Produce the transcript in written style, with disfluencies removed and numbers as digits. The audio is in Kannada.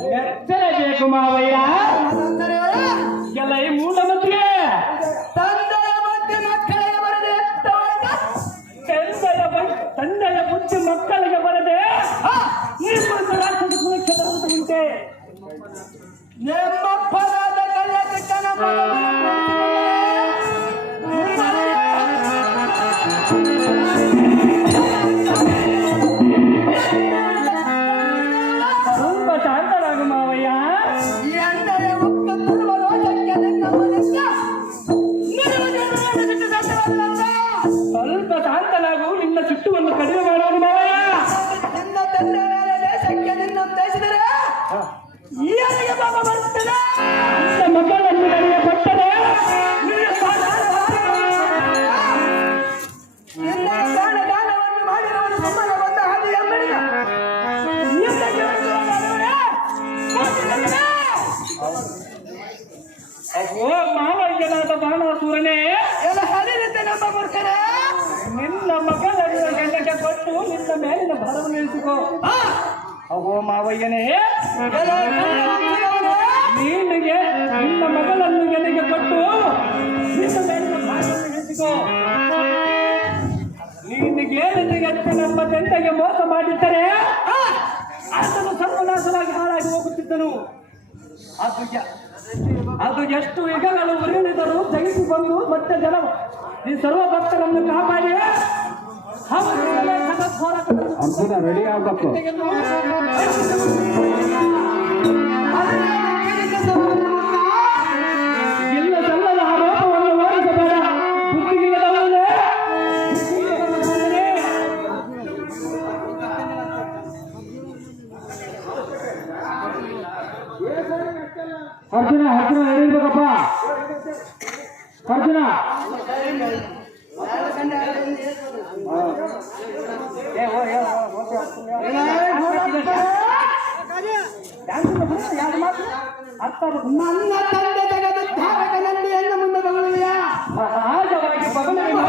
ಮೆಚ್ಚಲೇಬೇಕು ಮಾವಯ್ಯ. ಎಲ್ಲ ಈ ಮೂಲ ಮತ್ತಿಗೆ ತಂದೆಯ ಬುದ್ಧಿ ಮಕ್ಕಳಿಗೆ ಬರದೆ ನಿಮ್ಮ ರಾಕ್ಷಸ ಕುಲಕ್ಕೆ ಉಂಟೆ. ನೆಮ್ಮಪ್ಪನಾದ ಕಲ್ಯಾಣ ಸ್ವಲ್ಪ ಶಾಂತರಾಗು ಮಾವಯ್ಯ. ಸ್ವಲ್ಪ ಶಾಂತನಾಗು. ನಿನ್ನ ಚುಟ್ಟುವನ್ನು ಕಡಿಮೆ ಮಾಡೋದು ಮಾವಯ್ಯ. ನಿನ್ನ ತಂದೆ ಮೇಲೆ ದೇಶಕ್ಕೆ ನಿನ್ನ ಉದ್ದೇಶಿದರೆ ಈಯನಿಗೆ ಪಾಪ ಬರುತ್ತದೆ. ನಿನ್ನ ಮಕ್ಕಳನ್ನು ನನಗೆ ಕೊಟ್ಟರೆ ನಿನ್ನ ದಾನವನ್ನು ಮಾಡಿದವನು ಸುಮ್ಮನೆ ಬಂದ ಹಾಗೆ ಎಂಬನಿಗೆ ಅಹೋ ಮಾವಯ್ಯನಾದ ಬಾಣಾಸುರನೇ, ಎಲ್ಲ ಹರಿದಂತೆ ನಮ್ಮ ಮೂರ್ಖರೇ, ನಿನ್ನ ಮಕ್ಕಳನ್ನು ಗಂಡಕ್ಕೆ ಕೊಟ್ಟು ನಿನ್ನ ಮೇಲಿನ ಭಾರವನ್ನು ಇಳಿಸಿಕೋ. ಅಹೋ ಮಾವಯ್ಯನೇ, ನಿನಗೆ ನಿನ್ನ ಮಗಳನ್ನು ನನಗೆ ಕೊಟ್ಟು ನಿನ್ನ ಮೇಲಿನ ಭಾರವನ್ನು ಇಳಿಸಿಕೋ. ನಿನಗೆ ನಮ್ಮ ತಂದೆಗೆ ಮೋಸ ಮಾಡಿದ್ದರೆ ಆತನು ಸರ್ವನಾಶವಾಗಿ ಹಾಳಾಗಿ ಹೋಗುತ್ತಿದ್ದನು. ಅದು ಎಷ್ಟು ಯುಗಗಳು ಉರಿಳಿದರೂ ತೆಗೆದು ಬಂದು ಮತ್ತೆ ಜನ ಈ ಸರ್ವ ಭಕ್ತರನ್ನು ಕಾಪಾಡಿ ಅರ್ಜುನ ರೆಡಿ ಆಗಬೇಕು. ಇಲ್ಲ ಸಲ್ಲದ ಆರೋಪವನ್ನು ಮಾಡಿಸಬೇಡ. ಬುದ್ಧಿಗಿಲ್ಲದವನೇ ಅರ್ಜುನ ರೆಡಿ ಇರ್ಬೇಕಪ್ಪ. ಅರ್ಜುನ ನನ್ನ ತಂದೆ ತೆಗೆದು ಧಾರಕ ನಂದಿಯನ್ನು ಮುಂದೆ ಬಗಲುವೆಯಾ? ಸಹಜವಾಗಿ ಬದಲಾಗಿ